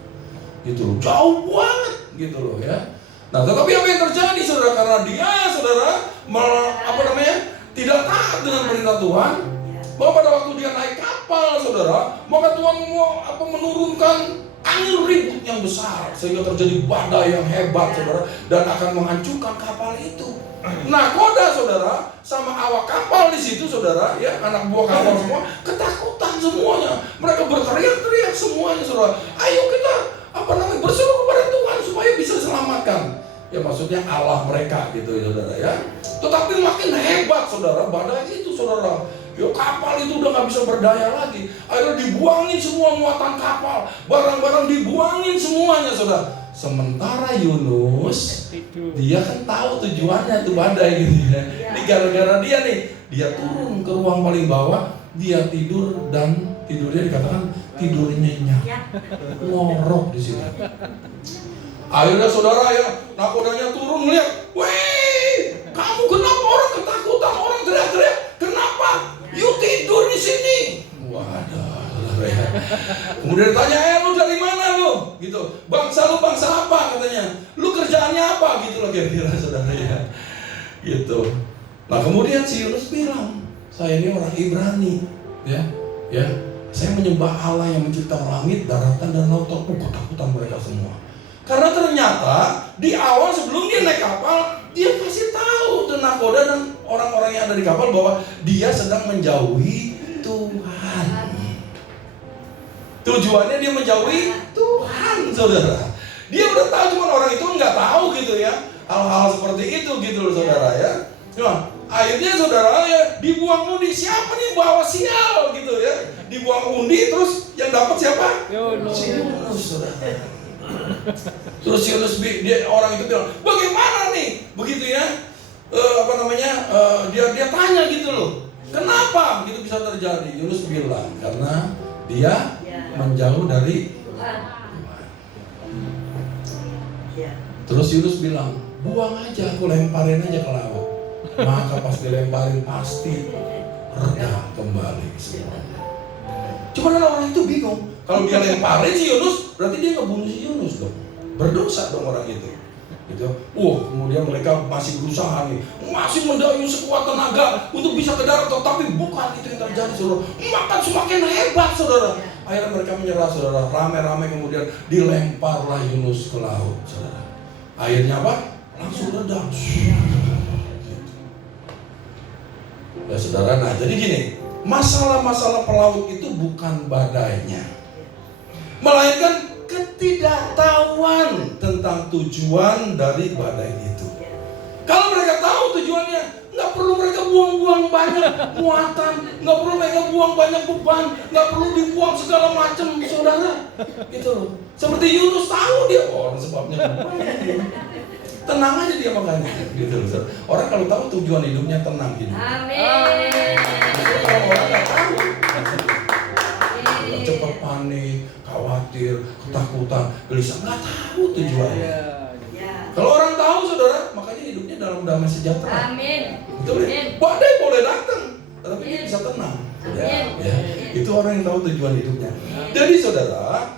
Gitu loh, jauh banget gitu loh ya. Nah tetapi apa yang terjadi saudara, karena dia saudara tidak taat dengan perintah Tuhan, bahwa pada waktu dia naik kapal saudara, maka Tuhan menurunkan angin ribut yang besar sehingga terjadi badai yang hebat saudara, dan akan menghancurkan kapal itu. Nah Koda saudara sama awak kapal di situ saudara ya, anak buah kapal semua ketakutan semuanya. Mereka berteriak-teriak semuanya saudara, ayo kita berseru kepada Tuhan supaya bisa selamatkan. Ya maksudnya Allah mereka gitu ya saudara ya. Tetapi makin hebat saudara badai itu saudara. Ya kapal itu udah gak bisa berdaya lagi. Akhirnya dibuangin semua muatan kapal, barang-barang dibuangin semuanya saudara. Sementara Yunus, dia kan tahu tujuannya tuh badai gitu ya. Ini gara-gara dia nih, dia turun ke ruang paling bawah, dia tidur, dan tidurnya dikatakan tidur nyenyak, ngorok di situ. Akhirnya saudara ya, nakodanya turun melihat, weh, kamu kenapa? Orang ketakutan, orang teriak-teriak, kenapa? You tidur di sini. Waduh, saudara ya. Kemudian ditanya, lu dari mana lu? Gitu. Bangsa lu bangsa apa katanya? Lu kerjaannya apa? Gitu loh kira-kira saudara ya. Gitu. Nah kemudian si Yunus bilang, saya ini orang Ibrani, ya. Saya menyembah Allah yang menciptakan langit, daratan dan laut. Ketakutan mereka semua. Karena ternyata di awal sebelum dia naik kapal, dia kasih tahu tuh nakoda dan orang-orang yang ada di kapal bahwa dia sedang menjauhi Tuhan. Tujuannya dia menjauhi Tuhan, saudara. Dia udah tahu, cuma orang itu nggak tahu gitu ya, hal-hal seperti itu gitu loh saudara ya. Nah, akhirnya saudara ya dibuang undi, siapa nih bawa sial gitu ya. Dibuang undi terus yang dapat siapa? Yunus, saudara. Terus Yunus orang itu bilang, bagaimana nih begitu ya? Dia tanya gitu loh, kenapa gitu bisa terjadi? Yunus bilang karena dia menjauh dari Tuhan. Terus Yunus bilang, buang aja, aku lemparin aja ke laut. Maka pas dilemparin pasti reda kembali semuanya. Cuma orang itu bingung, kalau dia lemparin si Yunus, berarti dia ngebunuh si Yunus dong. Berdosa dong orang itu. Gitu. Kemudian mereka masih berusaha nih, masih mendayung sekuat tenaga untuk bisa ke darat, tapi bukan itu yang terjadi, saudara. Makan semakin hebat, saudara. Akhirnya mereka menyerah, saudara. Rame-rame kemudian dilemparlah Yunus ke laut, saudara. Akhirnya apa? Langsung reda. Ya saudara, nah jadi gini, masalah-masalah pelaut itu bukan badainya, melainkan ketidaktahuan tentang tujuan dari badai itu. Kalau mereka tahu tujuannya, nggak perlu mereka buang-buang banyak muatan, nggak perlu mereka buang banyak beban, nggak perlu dibuang segala macam, saudara. Gitu loh. Seperti Yunus tahu dia, sebabnya tenang aja dia makanya, gitu loh. Orang kalau tahu tujuan hidupnya tenang hidup. Amin. Kalau orang nggak tahu, cepat panik, khawatir, ketakutan, gelisah, nggak tahu tujuannya. Kalau orang tahu, saudara, makanya hidupnya dalam damai sejahtera. Amin. Betul ya? Badai boleh datang, tapi dia bisa tenang. Ya. Itu orang yang tahu tujuan hidupnya. Jadi saudara,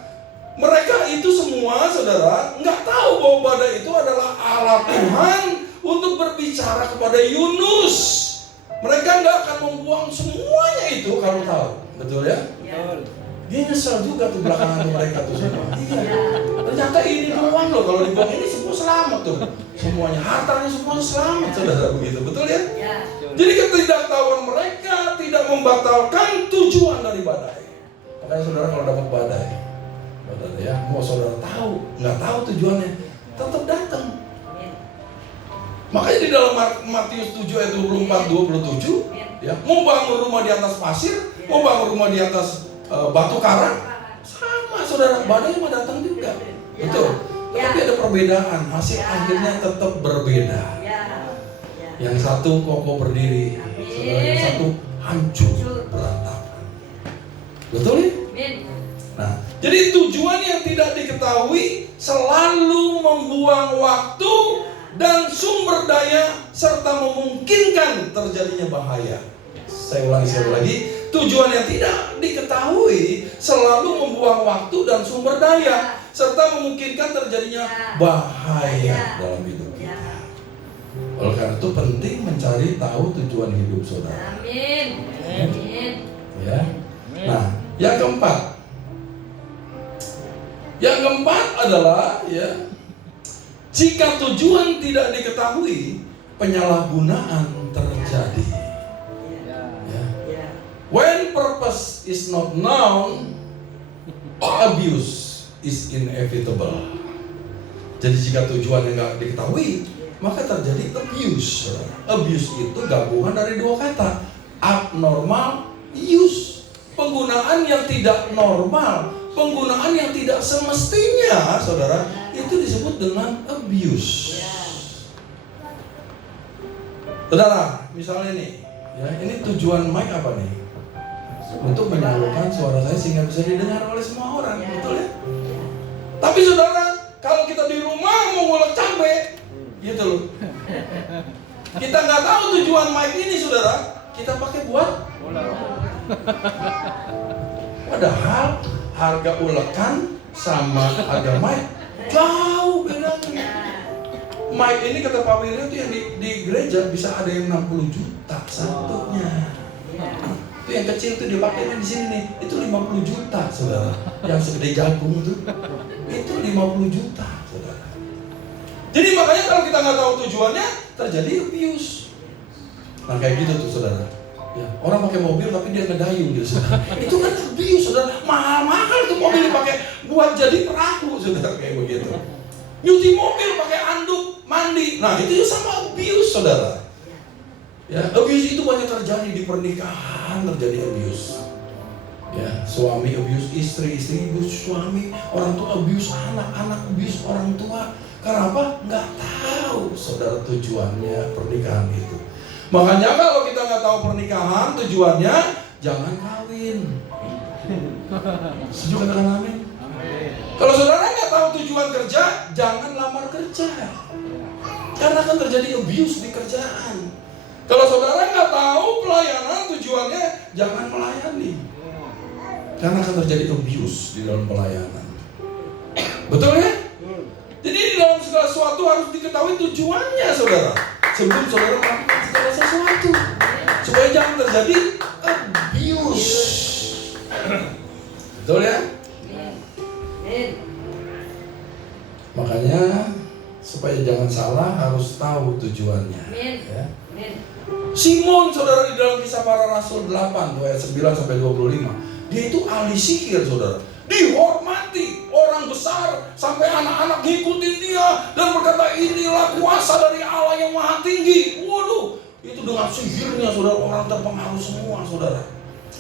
mereka itu semua, saudara, nggak tahu bahwa badai itu adalah alat Tuhan untuk berbicara kepada Yunus. Mereka nggak akan membuang semuanya itu kalau tahu, betul ya? Dia nyesel juga tuh belakangan mereka tuh semua. Iya. Ternyata ini doang loh, kalau dibuang ini semua selamat tuh. Semuanya, hartanya semua selamat, saudara, begitu, betul ya? Jadi ketidaktahuan mereka tidak membatalkan tujuan dari badai. Makanya saudara kalau dapat badai, ya, mau saudara tahu, nggak tahu tujuannya, tetap datang. Makanya di dalam Matius 7 ayat 24-27, ya, mau bangun rumah di atas pasir, mau bangun rumah di atas batu karang, sama saudara, badai mau datang juga, betul. Tapi ada perbedaan, hasil akhirnya tetap berbeda. Yang satu kokoh berdiri, saudara, yang satu hancur berantakan. Betul ya? Nah, jadi tujuan yang tidak diketahui selalu membuang waktu dan sumber daya serta memungkinkan terjadinya bahaya. Saya ulangi sekali lagi, tujuan yang tidak diketahui selalu membuang waktu dan sumber daya serta memungkinkan terjadinya bahaya dalam hidup kita. Oleh karena itu penting mencari tahu tujuan hidup saudara. Amin. Ya. Nah, yang keempat. Yang keempat adalah ya, jika tujuan tidak diketahui, penyalahgunaan terjadi. Ya. When purpose is not known, abuse is inevitable. Jadi jika tujuan yang nggak diketahui, maka terjadi abuse. Abuse itu gabungan dari dua kata, abnormal, use. Penggunaan yang tidak normal, penggunaan yang tidak semestinya, saudara, itu disebut dengan abuse. Saudara, misalnya nih, ya, ini tujuan mic apa nih? Untuk menyalurkan suara saya sehingga bisa didengar oleh semua orang, betul ya? Tapi saudara, kalau kita di rumah mau ngulek cabai, gitu loh. Kita nggak tahu tujuan mic ini, saudara. Kita pakai buat Padahal harga ulekan sama harga mic jauh bedanya. Mic ini kata Pak Wiryo itu yang di gereja bisa ada yang 60 juta satunya. Itu yang kecil tuh dipakai di sini nih, itu 50 juta saudara. Yang segede jagung tuh, itu 50 juta saudara. Jadi makanya kalau kita nggak tahu tujuannya, terjadi abuse. Nah kayak gitu tuh saudara. Ya, orang pakai mobil tapi dia ngedayung gitu saudara. Itu kan abuse saudara. Mahal-mahal tuh mobil dipakai buat jadi perahu saudara, kayak begitu. Nyuci mobil pakai anduk mandi. Nah itu sama abuse saudara. Ya, abuse itu banyak terjadi di pernikahan, terjadi abuse. Ya, suami abuse istri, istri abuse suami, orang tua abuse anak, anak abuse orang tua. Karena apa? Nggak tahu saudara tujuannya pernikahan itu. Makanya kalau kita nggak tahu pernikahan tujuannya, jangan kawin. Setuju katakan amin? Kalau saudara nggak tahu tujuan kerja, jangan lamar kerja. Karena akan terjadi abuse di kerjaan. Kalau saudara nggak tahu pelayanan tujuannya, jangan melayani. Karena akan terjadi abuse di dalam pelayanan. Betul ya? Jadi di dalam segala sesuatu harus diketahui tujuannya saudara. Sebelum saudara melakukan segala sesuatu. Supaya jangan terjadi abuse. Betul ya? Makanya supaya jangan salah harus tahu tujuannya. Ya. Simon saudara di dalam Kisah Para Rasul 8 ayat 9 sampai 25, dia itu ahli sihir saudara. Dihormati orang besar sampai anak-anak ngikutin dia dan berkata inilah kuasa dari Allah yang Maha Tinggi. Waduh, itu dengan sihirnya saudara orang terpengaruh semua saudara.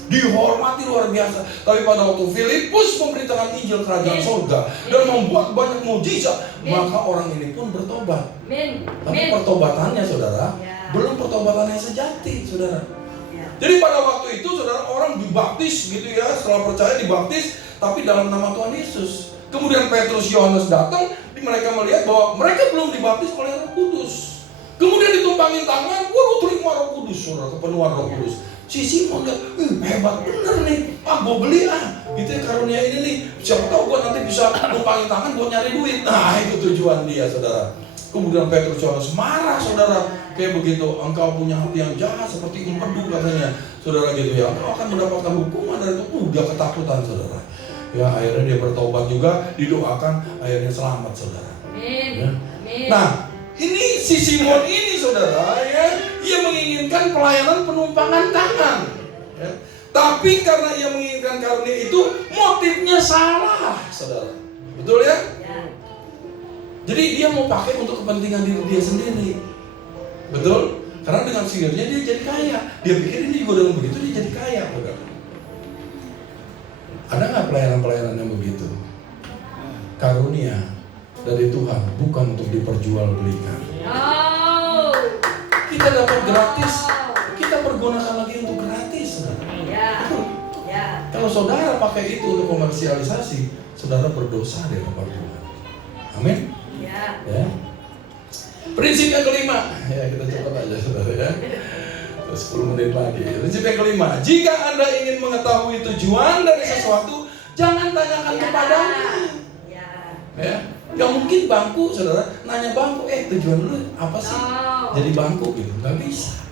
Dihormati luar biasa. Tapi pada waktu Filipus memberitakan Injil Kerajaan Surga dan membuat banyak mukjizat, maka orang ini pun bertobat. Tapi pertobatannya saudara, belum pertobatan yang sejati saudara. Jadi pada waktu itu saudara orang dibaptis gitu ya, setelah percaya dibaptis, tapi dalam nama Tuhan Yesus. Kemudian Petrus, Yohanes datang, mereka melihat bahwa mereka belum dibaptis oleh Roh Kudus. Kemudian ditumpangin tangan, waduh terima Roh Kudus saudara, kepenuhan Roh Kudus. Si Simon dia, hebat bener nih, gue beli gitu ya karunia ini nih, siapa tahu gue nanti bisa numpangin tangan buat nyari duit. Nah itu tujuan dia saudara. Kemudian Petrus Yohanes marah saudara, kayak begitu, engkau punya hati yang jahat seperti empedu katanya, saudara gitu ya, engkau akan mendapatkan hukuman dari itu. Dia ketakutan saudara. Ya akhirnya dia bertobat juga, didoakan, akhirnya selamat saudara. Ya. Nah ini si Simon ini saudara ya, ia menginginkan pelayanan penumpangan tangan. Ya. Tapi karena ia menginginkan karunia itu, motifnya salah saudara. Betul ya? Jadi dia mau pakai untuk kepentingan diri dia sendiri. Betul? Karena dengan sihirnya dia jadi kaya. Dia pikir ini juga dengan begitu dia jadi kaya saudara. Ada nggak pelayanan-pelayanan yang begitu? Karunia dari Tuhan bukan untuk diperjualbelikan. Kita dapat gratis, kita pergunakan lagi untuk gratis. Kalau saudara pakai itu untuk komersialisasi, saudara berdosa di hadapan Tuhan. Amin. Ya. Prinsip yang kelima, ya kita cepat aja saudara ya. 10 menit lagi. Prinsip yang kelima, jika Anda ingin mengetahui tujuan dari sesuatu, jangan tanyakan kepadanya. Ya. Yang mungkin bangku, saudara, nanya bangku, tujuan lu apa sih? Jadi bangku gitu, nggak bisa.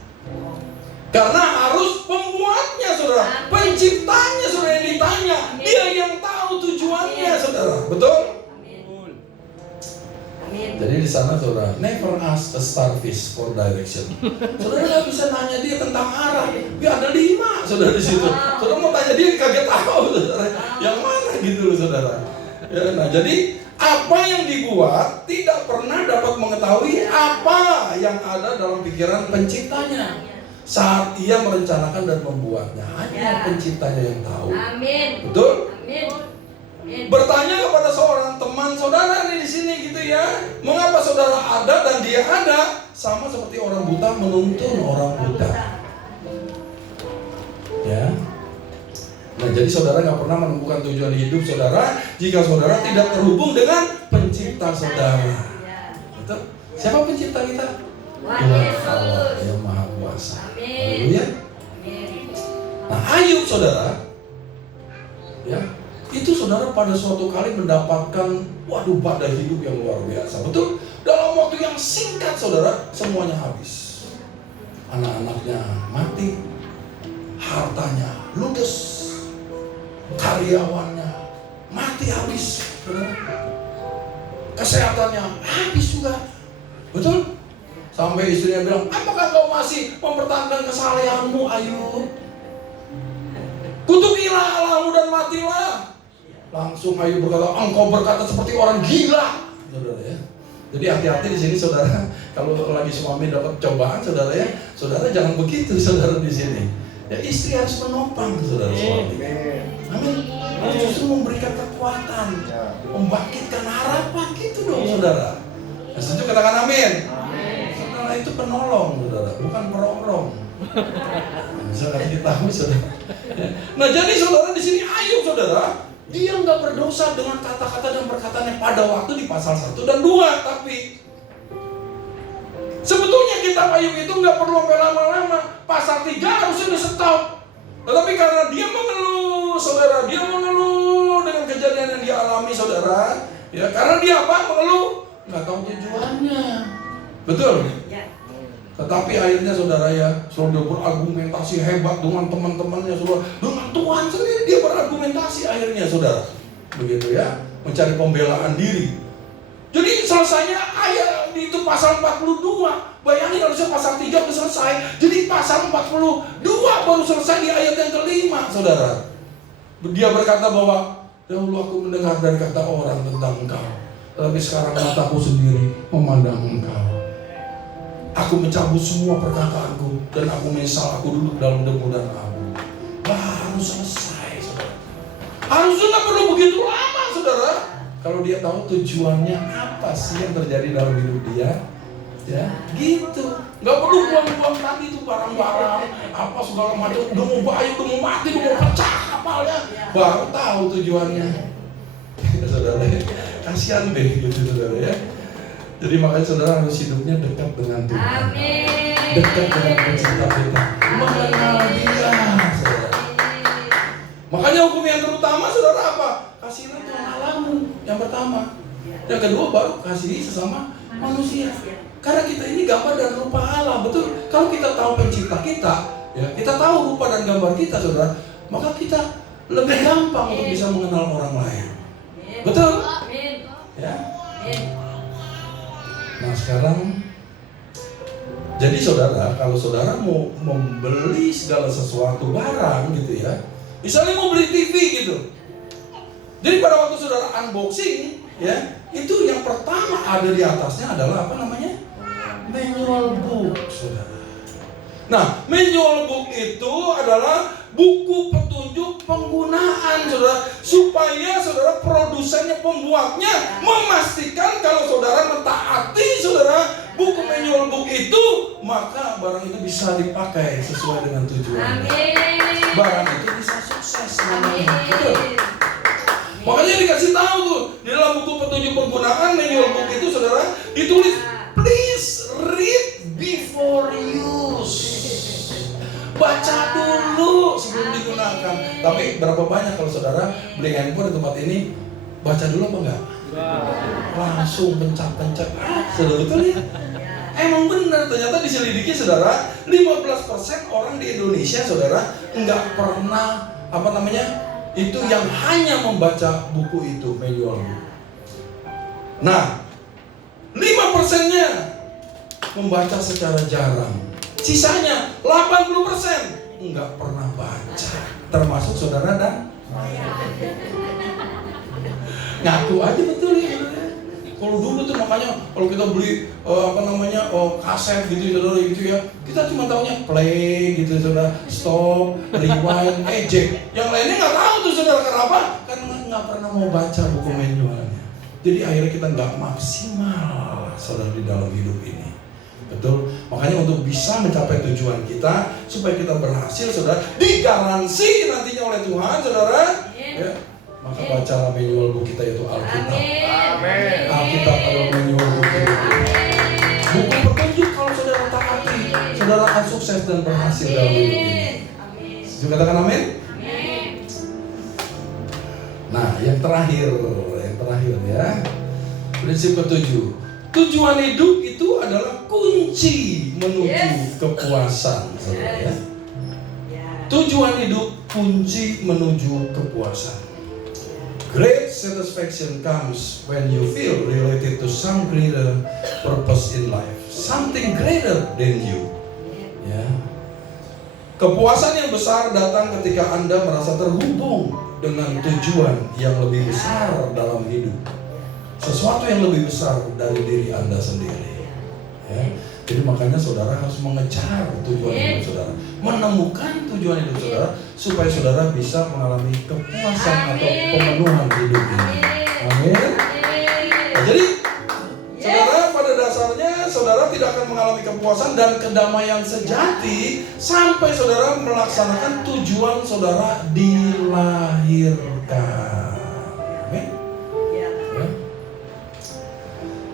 Karena harus pembuatnya, saudara, penciptanya, saudara yang ditanya, dia yang tahu tujuannya, saudara, betul? Jadi di sana saudara, never ask a starfish for direction. Saudara nggak bisa nanya dia tentang arah. Ya ada 5 saudara di situ. Saudara mau tanya dia kaget tahu, saudara. Yang mana gitu loh saudara. Ya, nah jadi apa yang dibuat tidak pernah dapat mengetahui apa yang ada dalam pikiran penciptanya saat ia merencanakan dan membuatnya. Hanya penciptanya yang tahu. Betul? Bertanya kepada seorang teman saudara nih di sini gitu ya, mengapa saudara ada dan dia ada? Sama seperti orang buta menuntun orang buta. Ya. Nah jadi saudara nggak pernah menemukan tujuan hidup saudara jika saudara tidak terhubung dengan pencipta saudara. Betul? Siapa pencipta kita? Tuhan Allah yang Maha Kuasa. Haleluya. Nah Ayub saudara, ya, itu saudara pada suatu kali mendapatkan badai hidup yang luar biasa. Betul? Dalam waktu yang singkat saudara, semuanya habis. Anak-anaknya mati, hartanya ludes, karyawannya mati habis, saudara. Kesehatannya habis juga. Betul? Sampai istrinya bilang, apakah kau masih mempertahankan kesalehanmu, Ayub? Kutukilah Allahmu dan matilah. Langsung Ayub berkata, engkau berkata seperti orang gila, saudara ya. Jadi hati-hati di sini saudara, kalau lagi suami dapat cobaan saudara ya, saudara jangan begitu saudara di sini. Ya istri harus menopang saudara suami. Amin. Harus justru memberikan kekuatan, membangkitkan harapan gitu dong saudara. Nah, setuju katakan amin. Saudara itu penolong saudara, bukan perongrong. Bisa kita tahu saudara. Nah jadi saudara di sini Ayub saudara, dia nggak berdosa dengan kata-kata dan perkataannya pada waktu di pasal 1 dan 2. Tapi sebetulnya kitab Ayub itu nggak perlu sampai lama-lama. Pasal 3 harusnya udah stop. Tetapi karena dia mengeluh saudara, dia mengeluh dengan kejadian yang dia alami saudara. Ya karena dia apa? Mengeluh, nggak tahu tujuannya. Betul? Tetapi akhirnya saudara ya, saudara berargumentasi hebat dengan teman-temannya saudara, dengan Tuhan sendiri dia berargumentasi akhirnya saudara, begitu ya, mencari pembelaan diri. Jadi selesainya ayat itu pasal 42. Bayangin harusnya pasal 3 udah selesai, jadi pasal 42 baru selesai di ayat yang kelima saudara. Dia berkata bahwa dahulu aku mendengar dari kata orang tentang engkau, tapi sekarang mataku sendiri memandang engkau. Aku mencabut semua perkataanku dan aku menyesal aku duduk dalam debu dan abu. Baru selesai saudara. Harusnya nggak perlu begitu lama saudara. Kalau dia tahu tujuannya apa sih yang terjadi dalam hidup dia, ya gitu. Nggak perlu buang-buang tadi itu barang-barang apa segala macam. Udah mau bayu, udah mau mati, udah mau pecah kapalnya. Baru tahu tujuannya. Saudara, kasihan deh gitu saudara ya. Jadi makanya saudara harus hidupnya dekat dengan Tuhan. Amin. Dekat dengan pencipta kita. Mengenal Dia, saudara. Makanya hukum yang terutama saudara apa? Kasihilah Tuhan Allahmu yang pertama. Yang kedua baru kasihi sesama manusia. Karena kita ini gambar dan rupa Allah, betul? Kalau kita tahu pencipta kita, ya, kita tahu rupa dan gambar kita, saudara, maka kita lebih gampang untuk bisa mengenal orang lain. Betul? Ya. Nah sekarang, jadi saudara, kalau saudara mau membeli segala sesuatu barang gitu ya, misalnya mau beli TV gitu, jadi pada waktu saudara unboxing, ya, itu yang pertama ada di atasnya adalah apa namanya? Manual book, saudara. Nah, manual book itu adalah buku petunjuk penggunaan, saudara, supaya saudara produsennya, pembuatnya memastikan kalau saudara mentaati, saudara, buku manual book itu, maka barang itu bisa dipakai sesuai dengan tujuannya. Amin. Barang itu bisa sukses. Amin. Betul. Makanya dikasih tahu tuh di dalam buku petunjuk penggunaan manual book itu, saudara, ditulis please read before use. Baca dulu sebelum digunakan. Tapi berapa banyak kalau saudara beli handphone di tempat ini, baca dulu apa enggak? Langsung pencet-pencet. Saudara betul ya? Emang benar, ternyata diselidiki saudara, 15% orang di Indonesia saudara enggak pernah itu yang hanya membaca buku itu, manual book. Nah, 5%-nya membaca secara jarang. Sisanya 80% enggak pernah baca. Termasuk saudara dan ngaku aja betul ya. Kalau dulu tuh makanya kalau kita beli kaset gitu saudara gitu ya, kita cuma taunya play gitu saudara, stop, rewind, eject. Yang lainnya nggak tahu tuh saudara. Kenapa? Karena nggak pernah mau baca buku manualnya. Jadi akhirnya kita nggak maksimal saudara di dalam hidup ini. Betul. Makanya untuk bisa mencapai tujuan kita, supaya kita berhasil saudara, digaransi nantinya oleh Tuhan saudara, ya, maka bacalah manual book kita, yaitu Alkitab. Amin. Alkitab adalah manual book kita. Buku petunjuk kalau saudara taati, saudara akan sukses dan berhasil dalam hidup ini. Juga katakan amin. Nah, yang terakhir ya. Prinsip ketujuh. Tujuan hidup itu adalah kunci menuju kepuasan, saudara ya. Tujuan hidup kunci menuju kepuasan. Great satisfaction comes when you feel related to some greater purpose in life, something greater than you. Ya. Kepuasan yang besar datang ketika Anda merasa terhubung dengan tujuan yang lebih besar dalam hidup. Sesuatu yang lebih besar dari diri Anda sendiri. Ya. Jadi makanya saudara harus mengejar tujuan hidup saudara, menemukan tujuan hidup saudara, supaya saudara bisa mengalami kepuasan atau pemenuhan hidup ini. Amin. Nah, jadi saudara, pada dasarnya saudara tidak akan mengalami kepuasan dan kedamaian sejati sampai saudara melaksanakan tujuan saudara dilahirkan. Amin. Ya.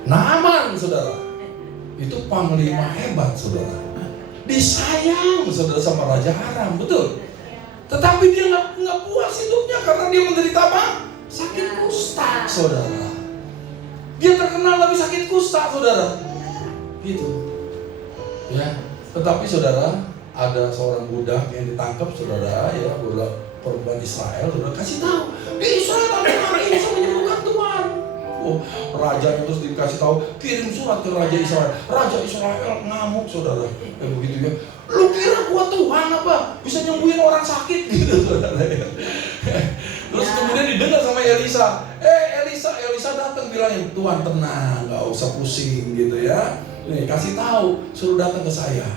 Naaman saudara, itu panglima hebat saudara, disayang saudara sama Raja Aram, betul. Tetapi dia nggak puas hidupnya karena dia menderita apa? Sakit kusta saudara. Dia terkenal tapi sakit kusta saudara, gitu. Ya, tetapi saudara, ada seorang budak yang ditangkap saudara, ya, budak perempuan Israel, saudara kasih tahu, di Israel tapi hari ini bisa menyembuhkan Tuhan. Oh, raja terus dikasih tahu, kirim surat ke Raja Israel. Raja Israel ngamuk saudara, begitu ya. Lu kira gua Tuhan apa? Bisa nyembuhin orang sakit gitu saudara ya. Terus kemudian didengar sama Elisa. Elisa datang bilangin, Tuhan tenang, nggak usah pusing gitu ya. Nih kasih tahu, suruh datang ke saya.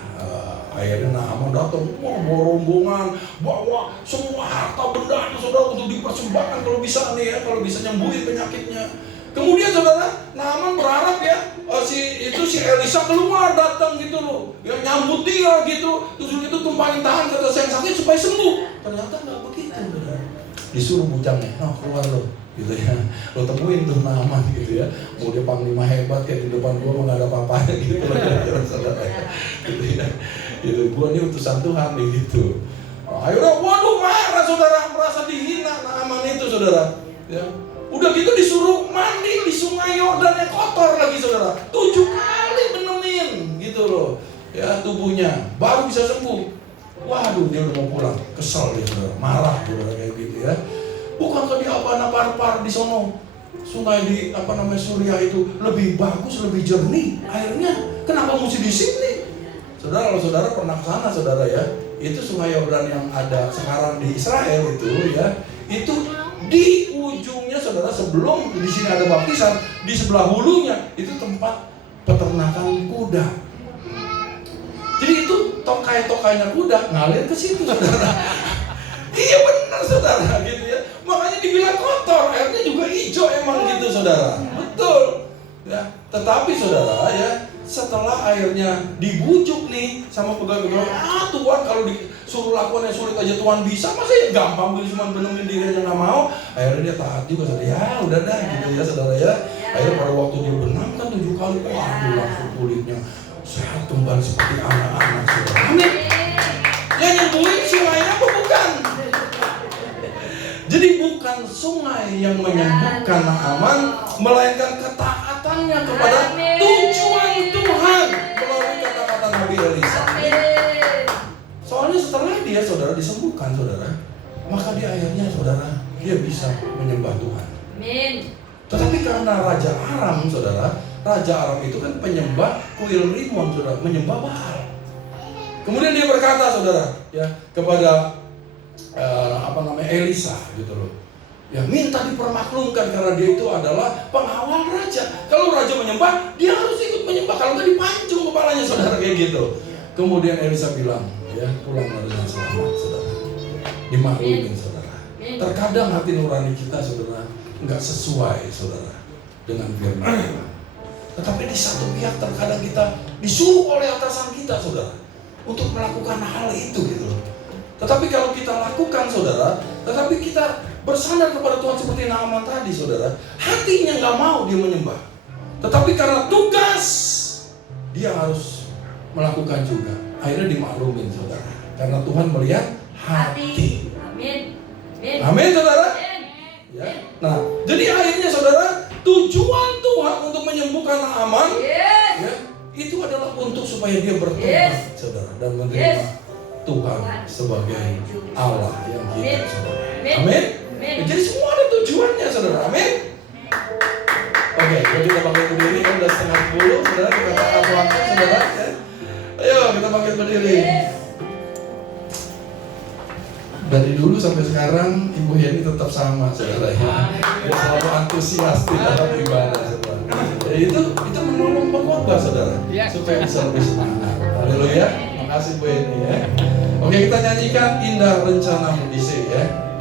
Akhirnya Naaman datang, bawa rombongan, bawa semua harta benda saudara untuk dipersembahkan kalau bisa nih ya, kalau bisa nyembuhin penyakitnya. Kemudian saudara, Naaman berharap ya, si Elisa keluar datang gitu loh, yang nyambut dia gitu, terus itu tumpahin tangan kata saya yang sakit supaya sembuh. Ternyata nggak begitu, saudara. Disuruh bujangnya, keluar lo, gitu ya, lo temuin tuh Naaman gitu ya, mau dia panglima hebat kayak di depan gua nggak ada apa-apanya gitu loh, saudara ya, gitu ya, gitu. Gua ini utusan Tuhan nih gitu. Akhirnya, waduh marah saudara, merasa dihina Naaman itu saudara, ya. Udah gitu disuruh mandi di sungai Yordan yang kotor lagi saudara, 7 kali benemin gitu loh ya tubuhnya, baru bisa sembuh. Waduh, dia udah mau pulang, kesel dia saudara, marah saudara kayak gitu ya. Bukankah di Abana-Parpar di sono sungai di Suriah itu lebih bagus, lebih jernih airnya, kenapa mesti di sini? Saudara, kalau saudara pernah ke sana saudara ya, itu sungai Yordan yang ada sekarang di Israel itu ya, itu di ujungnya saudara, sebelum di sini ada baptisan, di sebelah hulunya itu tempat peternakan kuda. Jadi itu tokai-tokainya kuda ngalir ke situ saudara. Iya benar saudara gitu ya. Makanya dibilang kotor, airnya juga hijau emang gitu saudara. Betul. Ya, tetapi saudara ya, setelah airnya dibujuk nih sama pegawai-pegawai, Tuhan kalau disuruh lakukan yang sulit aja Tuhan bisa, masa ya gampang gue cuma benemin diri aja nggak mau. Akhirnya dia taat juga saudara, ya udah dah gitu ya saudara ya. Akhirnya pada waktu dia benam kan 7 kali, waduh langsung kulitnya sehat kembali seperti anak-anak saudara. Amin. Yang nyembuhin sungainya apa bukan? Jadi bukan sungai yang menyembuhkan Naaman, melainkan ketaatannya kepada tujuan Tuhan melalui kata-kata Nabi Elisa. Soalnya setelah dia saudara disembuhkan saudara, maka dia akhirnya saudara, dia bisa menyembah Tuhan. Tetapi karena Raja Aram saudara, Raja Aram itu kan penyembah kuil Rimon saudara, menyembah Baal. Kemudian dia berkata saudara ya kepada Elisa gitu loh. Ya minta dipermaklumkan karena dia itu adalah pengawal raja. Kalau raja menyembah, dia harus ikut menyembah. Kalau nggak dipancung kepalanya saudara kayak gitu. Kemudian Elisa bilang, ya pulanglah dengan selamat saudara. Dimaklumin saudara. Terkadang hati nurani kita saudara nggak sesuai saudara dengan firman Tuhan. Tetapi di satu pihak terkadang kita disuruh oleh atasan kita saudara untuk melakukan hal itu gitu loh. Tetapi kalau kita lakukan saudara, tetapi kita bersandar kepada Tuhan seperti Naaman tadi saudara, hatinya nggak mau dia menyembah. Tetapi karena tugas dia harus melakukan juga. Akhirnya dimaklumin saudara. Karena Tuhan melihat hati. Amin. Amin saudara. Ya. karena aman, ya, itu adalah untuk supaya dia bertobat, saudara, dan menerima Tuhan sebagai Allah yang kita sembah. Amin. Jadi semua ada tujuannya, saudara. Amin. Oke, jadi kita panggil berdiri, kan udah 9:30, saudara. Kita pakai waktu, saudara. Ya. Ayo kita panggil berdiri. Dari dulu sampai sekarang Ibu Yeni tetap sama, saudara. Ya. Dia selalu antusias di dalam ibadah, saudara. Ya, itu menolong pengkhotbah, saudara, supaya bisa lebih semangat. Haleluya. Makasih Bu Yeni ya. Oke, kita nyanyikan Indah Rencanamu di C ya.